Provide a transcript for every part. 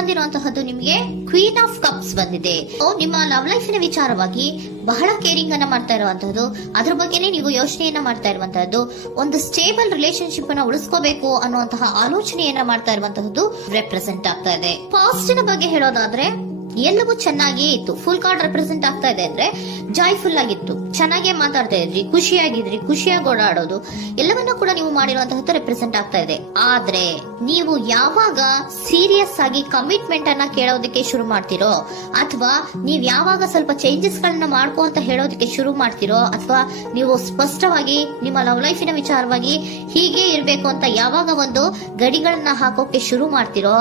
ಬಂದಿರುವಂತಹದ್ದು ನಿಮಗೆ queen of cups ಬಂದಿದೆ. ನಿಮ್ಮ ಲವ್ ಲೈಫಿನ ವಿಚಾರವಾಗಿ ಬಹಳ ಕೇರಿಂಗ್ ಅನ್ನ ಮಾಡ್ತಾ ಇರುವಂತಹದ್ದು, ಅದ್ರ ಬಗ್ಗೆನೇ ನೀವು ಯೋಚನೆಯನ್ನ ಮಾಡ್ತಾ ಇರುವಂತಹದ್ದು, ಒಂದು ಸ್ಟೇಬಲ್ ರಿಲೇಶನ್ಶಿಪ್ ಅನ್ನ ಉಳಿಸ್ಕೋಬೇಕು ಅನ್ನುವಂತಹ ಆಲೋಚನೆಯನ್ನ ಮಾಡ್ತಾ ಇರುವಂತಹದ್ದು ರೆಪ್ರೆಸೆಂಟ್ ಆಗ್ತಾ ಇದೆ. ಪಾಸ್ಟಿನ ಬಗ್ಗೆ ಹೇಳೋದಾದ್ರೆ ಎಲ್ಲವೂ ಚೆನ್ನಾಗಿಯೇ ಇತ್ತು. ಫುಲ್ ಕಾರ್ಡ್ ರೆಪ್ರೆಸೆಂಟ್ ಆಗ್ತಾ ಇದೆ ಅಂದ್ರೆ ಜಾಯ್ಫುಲ್ ಆಗಿತ್ತು, ಚೆನ್ನಾಗೇ ಮಾತಾಡ್ತಾ ಇದ್ರಿ, ಖುಷಿಯಾಗಿದ್ರಿ, ಖುಷಿಯಾಗಿ ಓಡಾಡೋದು ಎಲ್ಲವನ್ನೂ ಕೂಡ ನೀವು ಮಾಡಿರುವಂತಹದ್ದು ರೆಪ್ರೆಸೆಂಟ್ ಆಗ್ತಾ ಇದೆ. ಆದ್ರೆ ನೀವು ಯಾವಾಗ ಸೀರಿಯಸ್ ಆಗಿ ಕಮಿಟ್ಮೆಂಟ್ ಅನ್ನ ಕೇಳೋದಕ್ಕೆ ಶುರು ಮಾಡ್ತಿರೋ, ಅಥವಾ ನೀವ್ ಯಾವಾಗ ಸ್ವಲ್ಪ ಚೇಂಜಸ್ ಗಳನ್ನ ಮಾಡ್ಕೋ ಅಂತ ಹೇಳೋದಕ್ಕೆ ಶುರು ಮಾಡ್ತಿರೋ, ಅಥವಾ ನೀವು ಸ್ಪಷ್ಟವಾಗಿ ನಿಮ್ಮ ಲವ್ ಲೈಫಿನ ವಿಚಾರವಾಗಿ ಹೀಗೆ ಇರ್ಬೇಕು ಅಂತ ಯಾವಾಗ ಒಂದು ಗಡಿಗಳನ್ನ ಹಾಕೋಕೆ ಶುರು ಮಾಡ್ತಿರೋ,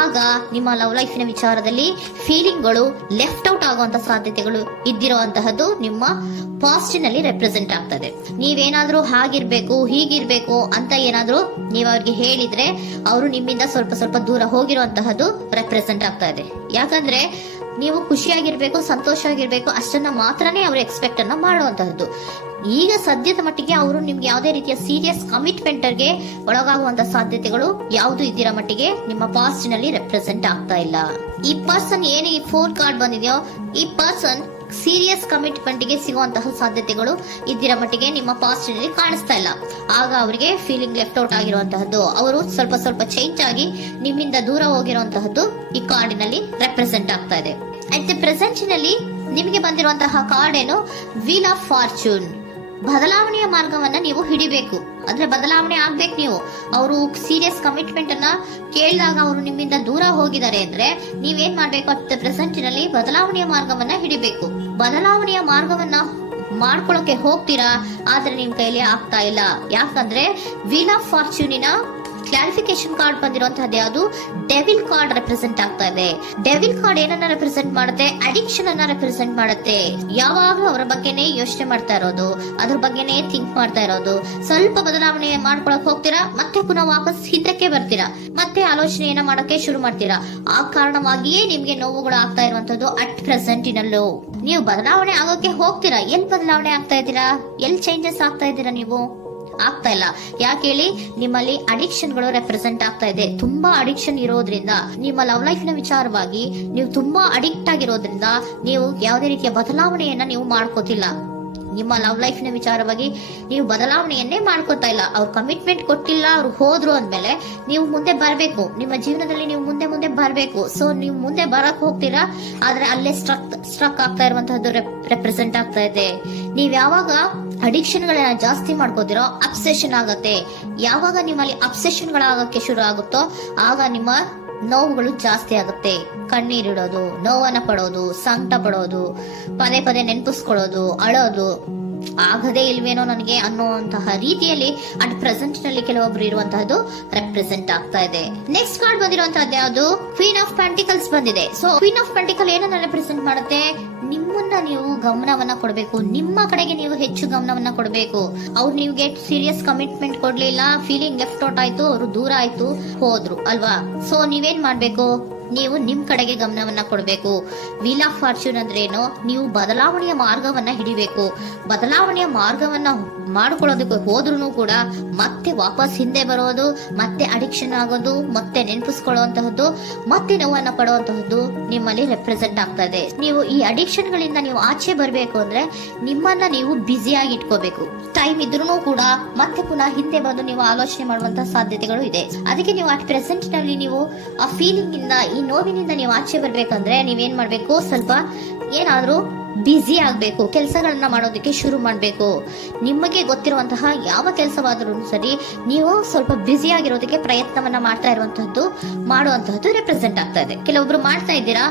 ಆಗ ನಿಮ್ಮ ಲವ್ ಲೈಫಿನ ವಿಚಾರದಲ್ಲಿ ಫೀಲಿಂಗ್ಗಳು ಲೆಫ್ಟ್ ಔಟ್ ಆಗುವಂತ ಸಾಧ್ಯತೆಗಳು ಇದ್ದಿರುವಂತಹದ್ದು ನಿಮ್ಮ ಪಾಸ್ಟಿನಲ್ಲಿ ರೆಪ್ರೆಸೆಂಟ್ ಆಗ್ತದೆ. ನೀವೇನಾದ್ರೂ ಹಾಗಿರ್ಬೇಕು ಹೀಗಿರ್ಬೇಕು ಅಂತ ಏನಾದ್ರೂ ನೀವು ಅವ್ರಿಗೆ ಹೇಳಿದ್ರೆ ಅವರು ನಿಮ್ಮಿಂದ ಸ್ವಲ್ಪ ಸ್ವಲ್ಪ ದೂರ ಹೋಗಿರುವಂತಹದ್ದು ರೆಪ್ರೆಸೆಂಟ್ ಆಗ್ತಾ ಇದೆ. ಯಾಕಂದ್ರೆ ನೀವು ಖುಷಿಯಾಗಿರ್ಬೇಕು, ಸಂತೋಷ ಆಗಿರ್ಬೇಕು ಅಷ್ಟನ್ನ ಮಾತ್ರನೇ ಅವರು ಎಕ್ಸ್ಪೆಕ್ಟ್ ಅನ್ನ ಮಾಡುವಂತಹದ್ದು. ಈಗ ಸದ್ಯದ ಮಟ್ಟಿಗೆ ಅವರು ನಿಮ್ಗೆ ಯಾವುದೇ ರೀತಿಯ ಸೀರಿಯಸ್ ಕಮಿಟ್ಮೆಂಟ್ಗೆ ಒಳಗಾಗುವಂತ ಸಾಧ್ಯತೆಗಳು ಯಾವುದು ಇದ್ದಿರೋ ಮಟ್ಟಿಗೆ ನಿಮ್ಮ ಪಾಸ್ಟ್ ನಲ್ಲಿ ರೆಪ್ರೆಸೆಂಟ್ ಆಗ್ತಾ ಇಲ್ಲ. ಈ ಪರ್ಸನ್ ಏನು ಈ 4 ಕಾರ್ಡ್ ಬಂದಿದೆಯೋ, ಈ ಪರ್ಸನ್ ಸೀರಿಯಸ್ ಕಮಿಟ್ಮೆಂಟ್ ಗೆ ಸಿಗುವಂತಹ ಸಾಧ್ಯತೆಗಳು ಇದ್ದಿರೋ ಮಟ್ಟಿಗೆ ನಿಮ್ಮ ಪಾಸ್ಟ್ ನಲ್ಲಿ ಕಾಣಿಸ್ತಾ ಇಲ್ಲ. ಆಗ ಅವರಿಗೆ ಫೀಲಿಂಗ್ ಲೆಫ್ಟ್ ಔಟ್ ಆಗಿರುವಂತಹದ್ದು, ಅವರು ಸ್ವಲ್ಪ ಸ್ವಲ್ಪ ಚೇಂಜ್ ಆಗಿ ನಿಮ್ಮಿಂದ ದೂರ ಹೋಗಿರುವಂತಹದ್ದು ಈ ಕಾರ್ಡಿನಲ್ಲಿ ರೆಪ್ರೆಸೆಂಟ್ ಆಗ್ತಾ ಇದೆ. ಅಟ್ ದಿ ಪ್ರೆಸೆಂಟ್ ನಲ್ಲಿ ನಿಮಗೆ ಬಂದಿರುವಂತಹ ಕಾರ್ಡ್ ಏನು, ವೀಲ್ ಆಫ್ ಫಾರ್ಚೂನ್. ಬದಲಾವಣೆಯ ಮಾರ್ಗವನ್ನ ನೀವು ಹಿಡಿಬೇಕು, ಅಂದ್ರೆ ಬದಲಾವಣೆ ಆಗ್ಬೇಕು. ನೀವು ಅವರು ಸೀರಿಯಸ್ ಕಮಿಟ್ಮೆಂಟ್ ಅನ್ನ ಕೇಳಿದಾಗ ಅವರು ನಿಮ್ಮಿಂದ ದೂರ ಹೋಗಿದ್ದಾರೆ ಅಂದ್ರೆ ನೀವೇನ್ ಮಾಡ್ಬೇಕು, ಅಟ್ ಪ್ರೆಸೆಂಟ್ ನಲ್ಲಿ ಬದಲಾವಣೆಯ ಮಾರ್ಗವನ್ನ ಹಿಡಿಬೇಕು. ಬದಲಾವಣೆಯ ಮಾರ್ಗವನ್ನ ಮಾಡ್ಕೊಳಕ್ಕೆ ಹೋಗ್ತೀರಾ, ಆದ್ರೆ ನಿಮ್ ಕೈಲಿ ಆಗ್ತಾ ಇಲ್ಲ. ಯಾಕಂದ್ರೆ ವೀಲ್ ಆಫ್ ಫಾರ್ಚೂನಿನ ಕ್ಲಾರಿಫಿಕೇಶನ್ ಕಾರ್ಡ್ ಬಂದಿರುವಂತಹದ್ದು ಯಾವುದು, ಡೆವಿಲ್ ಕಾರ್ಡ್ ರೆಪ್ರೆಸೆಂಟ್ ಆಗ್ತಾ ಇದೆ. ಡೆವಿಲ್ ಕಾರ್ಡ್ ಏನನ್ನ ರೆಪ್ರೆಸೆಂಟ್ ಮಾಡುತ್ತೆ, ಅಡಿಕ್ಷನ್ ಅನ್ನ ರೆಪ್ರೆಸೆಂಟ್ ಮಾಡುತ್ತೆ. ಯಾವಾಗ್ಲೂ ಅವರ ಬಗ್ಗೆನೇ ಯೋಚನೆ ಮಾಡ್ತಾ ಇರೋದು, ಅದ್ರ ಬಗ್ಗೆನೇ ಥಿಂಕ್ ಮಾಡ್ತಾ ಇರೋದು. ಸ್ವಲ್ಪ ಬದಲಾವಣೆ ಮಾಡ್ಕೊಳಕ್ ಹೋಗ್ತೀರಾ, ಮತ್ತೆ ಪುನಃ ವಾಪಸ್ ಹಿಂದಕ್ಕೆ ಬರ್ತೀರಾ, ಮತ್ತೆ ಆಲೋಚನೆಯನ್ನ ಮಾಡಕ್ಕೆ ಶುರು ಮಾಡ್ತೀರಾ. ಆ ಕಾರಣವಾಗಿಯೇ ನಿಮ್ಗೆ ನೋವುಗಳು ಆಗ್ತಾ ಇರುವಂತದ್ದು ಅಟ್ ಪ್ರೆಸೆಂಟಿನಲ್ಲೂ. ನೀವು ಬದಲಾವಣೆ ಆಗೋಕೆ ಹೋಗ್ತೀರಾ, ಎಲ್ಲಿ ಬದಲಾವಣೆ ಆಗ್ತಾ ಇದ್ದೀರಾ, ಎಲ್ಲಿ ಚೇಂಜಸ್ ಆಗ್ತಾ ಇದ್ದೀರಾ, ನೀವು ಆಗ್ತಾ ಇಲ್ಲ. ಯಾಕೆ ಹೇಳಿ, ನಿಮ್ಮಲ್ಲಿ ಅಡಿಕ್ಷನ್ ಗಳು ರೆಪ್ರೆಸೆಂಟ್ ಆಗ್ತಾ ಇದೆ. ತುಂಬಾ ಅಡಿಕ್ಷನ್ ಇರೋದ್ರಿಂದ, ನಿಮ್ಮ ಲವ್ ಲೈಫ್ ನ ವಿಚಾರವಾಗಿ ನೀವು ತುಂಬಾ ಅಡಿಕ್ಟ್ ಆಗಿರೋದ್ರಿಂದ ನೀವು ಯಾವುದೇ ರೀತಿಯ ಬದಲಾವಣೆಯನ್ನ ನೀವು ಮಾಡ್ಕೋತಿಲ್ಲ. ನಿಮ್ಮ ಲವ್ ಲೈಫ್ ನ ವಿಚಾರವಾಗಿ ನೀವು ಬದಲಾವಣೆಯನ್ನೇ ಮಾಡ್ಕೋತಾ ಇಲ್ಲ. ಅವ್ರು ಕಮಿಟ್ಮೆಂಟ್ ಕೊಟ್ಟಿಲ್ಲ, ಅವ್ರು ಹೋದ್ರು ಅಂದ್ಮೇಲೆ ನೀವು ಮುಂದೆ ಬರ್ಬೇಕು, ನಿಮ್ಮ ಜೀವನದಲ್ಲಿ ನೀವು ಮುಂದೆ ಮುಂದೆ ಬರ್ಬೇಕು. ಸೊ ನೀವು ಮುಂದೆ ಬರಕ್ ಹೋಗ್ತೀರಾ, ಆದ್ರೆ ಅಲ್ಲೇ ಸ್ಟ್ರಕ್ ಆಗ್ತಾ ಇರುವಂತಹದ್ದು ರೆಪ್ರೆಸೆಂಟ್ ಆಗ್ತಾ ಇದೆ. ನೀವ್ ಯಾವಾಗ ಅಡಿಕ್ಷನ್ ಗಳನ್ನ ಜಾಸ್ತಿ ಮಾಡ್ಕೋತಿರೋ ಅಬ್ಸೆಷನ್ ಆಗತ್ತೆ. ಯಾವಾಗ ನಿಮ್ಮಲ್ಲಿ ಅಬ್ಸೆಷನ್ ಗಳಾಗಕ್ಕೆ ಶುರು ಆಗುತ್ತೋ ಆಗ ನಿಮ್ಮ ನೋವುಗಳು ಜಾಸ್ತಿ ಆಗುತ್ತೆ. ಕಣ್ಣೀರಿಡೋದು, ನೋವನ್ನ ಪಡೋದು, ಸಂಕಟ ಪಡೋದು, ಪದೇ ಪದೇ ನೆನಪಿಸ್ಕೊಳ್ಳೋದು, ಅಳೋದು, ಆಗದೇ ಇಲ್ವೇನೋ ನನಗೆ ಅನ್ನುವಂತಹ ರೀತಿಯಲ್ಲಿ ಅಟ್ ಪ್ರೆಸೆಂಟ್ ನಲ್ಲಿ ಕೆಲವೊಬ್ರು ಇರುವಂತಹದ್ದು ರೆಪ್ರೆಸೆಂಟ್ ಆಗ್ತಾ ಇದೆ. ನೆಕ್ಸ್ಟ್ ಕಾರ್ಡ್ ಬಂದಿರುವಂತಹದ್ದು ಯಾವುದು, ಕ್ವೀನ್ ಆಫ್ ಪೆಂಟಿಕಲ್ಸ್ ಬಂದಿದೆ. ಸೊ ಕ್ವೀನ್ ಆಫ್ ಪೆಂಟಿಕಲ್ ಏನನ್ನ ರೆಪ್ರೆಸೆಂಟ್ ಮಾಡುತ್ತೆ, ನಿಮ್ಮನ್ನ ನೀವು ಗಮನವನ್ನ ಕೊಡಬೇಕು, ನಿಮ್ಮ ಕಡೆಗೆ ನೀವು ಹೆಚ್ಚು ಗಮನವನ್ನ ಕೊಡಬೇಕು. ಅವ್ರು ನಿಮ್ಗೆ ಸೀರಿಯಸ್ ಕಮಿಟ್ಮೆಂಟ್ ಕೊಡ್ಲಿಲ್ಲ, ಫೀಲಿಂಗ್ ಲೆಫ್ಟ್ ಔಟ್ ಆಯ್ತು, ಅವರು ದೂರ ಆಯ್ತು, ಹೋದ್ರು ಅಲ್ವಾ. ಸೊ ನೀವೇನ್ ಮಾಡ್ಬೇಕು, ನೀವು ನಿಮ್ ಕಡೆಗೆ ಗಮನವನ್ನ ಕೊಡಬೇಕು. ವೀಲ್ ಆಫ್ ಫಾರ್ಚೂನ್ ಅಂದ್ರೆ ಏನು, ನೀವು ಬದಲಾವಣೆಯ ಮಾರ್ಗವನ್ನ ಹಿಡಿಬೇಕು. ಬದಲಾವಣೆಯ ಮಾರ್ಗವನ್ನ ಮಾಡ್ಕೊಳ್ಳೋದಕ್ಕೆ ಹೋದ್ರೂ ಕೂಡ ಮತ್ತೆ ವಾಪಸ್ ಹಿಂದೆ ಬರೋದು, ಮತ್ತೆ ಅಡಿಕ್ಷನ್ ಆಗೋದು, ಮತ್ತೆ ನೆನಪಿಸ್ಕೊಳ್ಳುವಂತಹದ್ದು, ಮತ್ತೆ ನೋವನ್ನ ಪಡುವಂತಹದ್ದು ನಿಮ್ಮಲ್ಲಿ ರೆಪ್ರೆಸೆಂಟ್ ಆಗ್ತಾ ಇದೆ. ನೀವು ಈ ಅಡಿಕ್ಷನ್ ಗಳಿಂದ ನೀವು ಆಚೆ ಬರಬೇಕು ಅಂದ್ರೆ ನಿಮ್ಮನ್ನ ನೀವು ಬ್ಯುಸಿಯಾಗಿ ಇಟ್ಕೋಬೇಕು. ಟೈಮ್ ಇದ್ರೂ ಕೂಡ ಮತ್ತೆ ಪುನಃ ಹಿಂದೆ ಬಂದು ನೀವು ಆಲೋಚನೆ ಮಾಡುವಂತಹ ಸಾಧ್ಯತೆಗಳು ಇದೆ. ಅದಕ್ಕೆ ನೀವು ಅಟ್ ಪ್ರೆಸೆಂಟ್ ನಲ್ಲಿ ನೀವು ಆ ಫೀಲಿಂಗ್ ಇಂದ, ಈ ನೋವಿನಿಂದ ನೀವು ಆಚೆ ಬರ್ಬೇಕಂದ್ರೆ ನೀವೇನ್ ಮಾಡ್ಬೇಕು, ಸ್ವಲ್ಪ ಏನಾದ್ರೂ ಬ್ಯುಸಿ ಆಗ್ಬೇಕು, ಕೆಲಸಗಳನ್ನ ಮಾಡೋದಕ್ಕೆ ಶುರು ಮಾಡ್ಬೇಕು. ನಿಮಗೆ ಗೊತ್ತಿರುವಂತಹ ಯಾವ ಕೆಲಸವಾದರೂ ಸರಿ, ನೀವು ಸ್ವಲ್ಪ ಬ್ಯುಸಿ ಆಗಿರೋದಕ್ಕೆ ಪ್ರಯತ್ನವನ್ನ ಮಾಡ್ತಾ ಇರುವಂತಹದ್ದು, ಮಾಡುವಂತಹದ್ದು ರೆಪ್ರೆಸೆಂಟ್ ಆಗ್ತಾ ಇದೆ. ಕೆಲವೊಬ್ರು ಮಾಡ್ತಾ ಇದ್ದೀರಾ,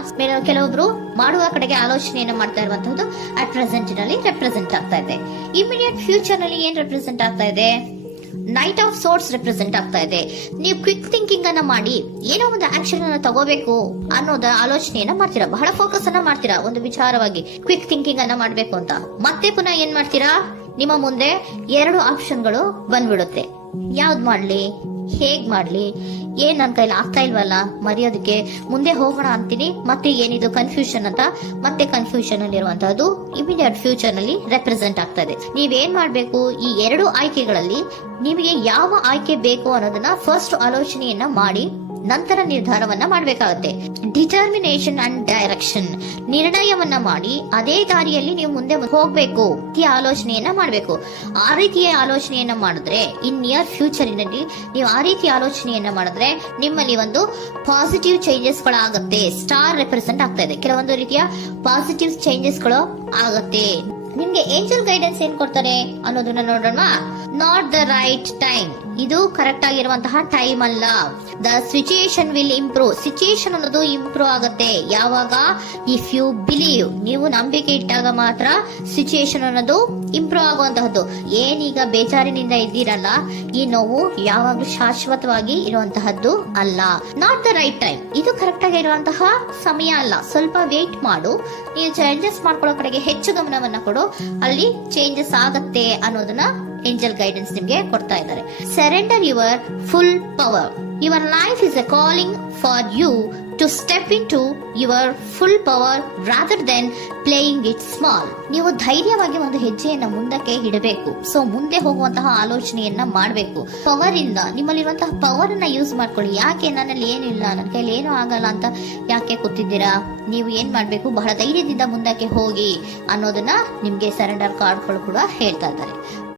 ಕೆಲವೊಬ್ರು ಮಾಡುವ ಕಡೆಗೆ ಆಲೋಚನೆಯನ್ನ ಮಾಡ್ತಾ ಇರುವಂತಹದ್ದು ಅಟ್ ಪ್ರೆಸೆಂಟ್ ನಲ್ಲಿ ರೆಪ್ರೆಸೆಂಟ್ ಆಗ್ತಾ ಇದೆ. ಇಮಿಡಿಯೇಟ್ ಫ್ಯೂಚರ್ ನಲ್ಲಿ ಏನ್ ರೆಪ್ರೆಸೆಂಟ್ ಆಗ್ತಾ ಇದೆ, ನೈಟ್ ಆಫ್ ಸೋರ್ಟ್ಸ್ ರೆಪ್ರೆಸೆಂಟ್ ಆಗ್ತಾ ಇದೆ. ನೀವು ಕ್ವಿಕ್ ಥಿಂಕಿಂಗ್ ಅನ್ನ ಮಾಡಿ ಏನೋ ಒಂದು ಆಕ್ಷನ್ ಅನ್ನ ತಗೋಬೇಕು ಅನ್ನೋದ ಆಲೋಚನೆಯನ್ನ ಮಾಡ್ತೀರಾ, ಬಹಳ ಫೋಕಸ್ ಅನ್ನ ಮಾಡ್ತೀರಾ ಒಂದು ವಿಚಾರವಾಗಿ, ಕ್ವಿಕ್ ಥಿಂಕಿಂಗ್ ಅನ್ನ ಮಾಡ್ಬೇಕು ಅಂತ. ಮತ್ತೆ ಪುನಃ ಏನ್ ಮಾಡ್ತೀರಾ, ನಿಮ್ಮ ಮುಂದೆ 2 ಆಪ್ಷನ್ಗಳು ಬಂದ್ಬಿಡುತ್ತೆ. ಯಾವ್ದ್ ಮಾಡ್ಲಿ, ಹೇಗ್ ಮಾಡ್ಲಿ, ಏನ್ ನನ್ ಕೈಲಿ ಆಗ್ತಾ ಇಲ್ವಲ್ಲ ಮರೆಯೋದಕ್ಕೆ, ಮುಂದೆ ಹೋಗೋಣ ಅಂತೀನಿ, ಮತ್ತೆ ಏನಿದು ಕನ್ಫ್ಯೂಷನ್ ಅಂತ, ಮತ್ತೆ ಕನ್ಫ್ಯೂಷನ್ ಅಲ್ಲಿ ಇರುವಂತಹದ್ದು ಇಮಿಡಿಯೇಟ್ ಫ್ಯೂಚರ್ ನಲ್ಲಿ ರೆಪ್ರೆಸೆಂಟ್ ಆಗ್ತಾ ಇದೆ. ನೀವೇನ್ ಮಾಡ್ಬೇಕು, ಈ 2 ಆಯ್ಕೆಗಳಲ್ಲಿ ನಿಮಗೆ ಯಾವ ಆಯ್ಕೆ ಬೇಕು ಅನ್ನೋದನ್ನ ಫಸ್ಟ್ ಆಲೋಚನೆಯನ್ನ ಮಾಡಿ ನಂತರ ನಿರ್ಧಾರವನ್ನ ಮಾಡಬೇಕಾಗುತ್ತೆ. ಡಿಟರ್ಮಿನೇಷನ್ ಅಂಡ್ ಡೈರೆಕ್ಷನ್, ನಿರ್ಣಯವನ್ನ ಮಾಡಿ ಅದೇ ದಾರಿಯಲ್ಲಿ ನೀವು ಮುಂದೆ ಹೋಗ್ಬೇಕು. ಈ ಆಲೋಚನೆಯನ್ನ ಮಾಡಬೇಕು. ಆ ರೀತಿಯ ಆಲೋಚನೆಯನ್ನ ಮಾಡಿದ್ರೆ ಇನ್ ನಿಯರ್ ಫ್ಯೂಚರಿನಲ್ಲಿ ನೀವು ಆ ರೀತಿ ಆಲೋಚನೆಯನ್ನ ಮಾಡಿದ್ರೆ ನಿಮ್ಮಲ್ಲಿ ಒಂದು ಪಾಸಿಟಿವ್ ಚೇಂಜಸ್ ಗಳಾಗುತ್ತೆ. ಸ್ಟಾರ್ ರೆಪ್ರೆಸೆಂಟ್ ಆಗ್ತಾ ಇದೆ, ಕೆಲವೊಂದು ರೀತಿಯ ಪಾಸಿಟಿವ್ ಚೇಂಜಸ್ ಗಳು ಆಗತ್ತೆ. ನಿಮ್ಗೆ ಏಂಜಲ್ ಗೈಡೆನ್ಸ್ ಏನ್ ಕೊಡ್ತಾರೆ ಅನ್ನೋದನ್ನ ನೋಡೋಣ. ನಾಟ್ ದ ರೈಟ್ ಟೈಮ್, ಇದು ಕರೆಕ್ಟ್ ಆಗಿರುವಂತಹ ಟೈಮ್ ಅಲ್ಲ. The situation will improve, situation ಅನ್ನೋದು ಇಂಪ್ರೂವ್ ಆಗುತ್ತೆ ಯಾವಾಗ, ಇಫ್ ಯು ಬಿಲೀವ್, ನೀವು ನಂಬಿಕೆ ಇಟ್ಟಾಗ ಮಾತ್ರ ಸಿಚುಯೇಷನ್ ಅನ್ನೋದು ಇಂಪ್ರೂವ್ ಆಗುವಂತಹದ್ದು. ಏನೀಗ ಬೇಜಾರಿನಿಂದ ಇದ್ದೀರಲ್ಲ, ಈ ನೋವು ಯಾವಾಗ್ಲೂ ಶಾಶ್ವತವಾಗಿ ಇರುವಂತಹದ್ದು ಅಲ್ಲ. ನಾಟ್ ದ ರೈಟ್ ಟೈಮ್, ಇದು ಕರೆಕ್ಟ್ ಆಗಿರುವಂತಹ ಸಮಯ ಅಲ್ಲ. ಸ್ವಲ್ಪ ವೇಟ್ ಮಾಡು, ನೀವು ಚೇಂಜಸ್ ಮಾಡ್ಕೊಳ್ಳೋ ಕಡೆಗೆ ಹೆಚ್ಚು ಗಮನವನ್ನ ಕೊಡು, ಅಲ್ಲಿ ಚೇಂಜಸ್ ಆಗತ್ತೆ ಅನ್ನೋದನ್ನ ಏಂಜಲ್ ಗೈಡೆನ್ಸ್ ನಿಮ್ಗೆ ಕೊಡ್ತಾ ಇದ್ದಾರೆ. Surrender your full power. Your life is a calling for you to step into your full power rather than playing it small. ನೀವು ಧೈರ್ಯವಾಗಿ ಒಂದು ಹೆಜ್ಜೆಯನ್ನ ಮುಂದಕ್ಕೆ ಇಡಬೇಕು. ಸೊ ಮುಂದೆ ಹೋಗುವಂತಹ ಆಲೋಚನೆಯನ್ನ ಮಾಡಬೇಕು. ಪವರ್ ಇಂದ, ನಿಮ್ಮಲ್ಲಿರುವಂತಹ ಪವರ್ ಅನ್ನ ಯೂಸ್ ಮಾಡ್ಕೊಳ್ಳಿ. ಯಾಕೆ ನನ್ನಲ್ಲಿ ಏನಿಲ್ಲ, ನನ್ನ ಕೈಲಿ ಏನೂ ಆಗಲ್ಲ ಅಂತ ಯಾಕೆ ಕೂತಿದ್ದೀರಾ? ನೀವು ಏನ್ ಮಾಡ್ಬೇಕು, ಬಹಳ ಧೈರ್ಯದಿಂದ ಮುಂದಕ್ಕೆ ಹೋಗಿ ಅನ್ನೋದನ್ನ ನಿಮ್ಗೆ ಸರೆಂಡರ್ ಕಾರ್ಡ್ಗಳು ಕೂಡ ಹೇಳ್ತಾ ಇದ್ದಾರೆ.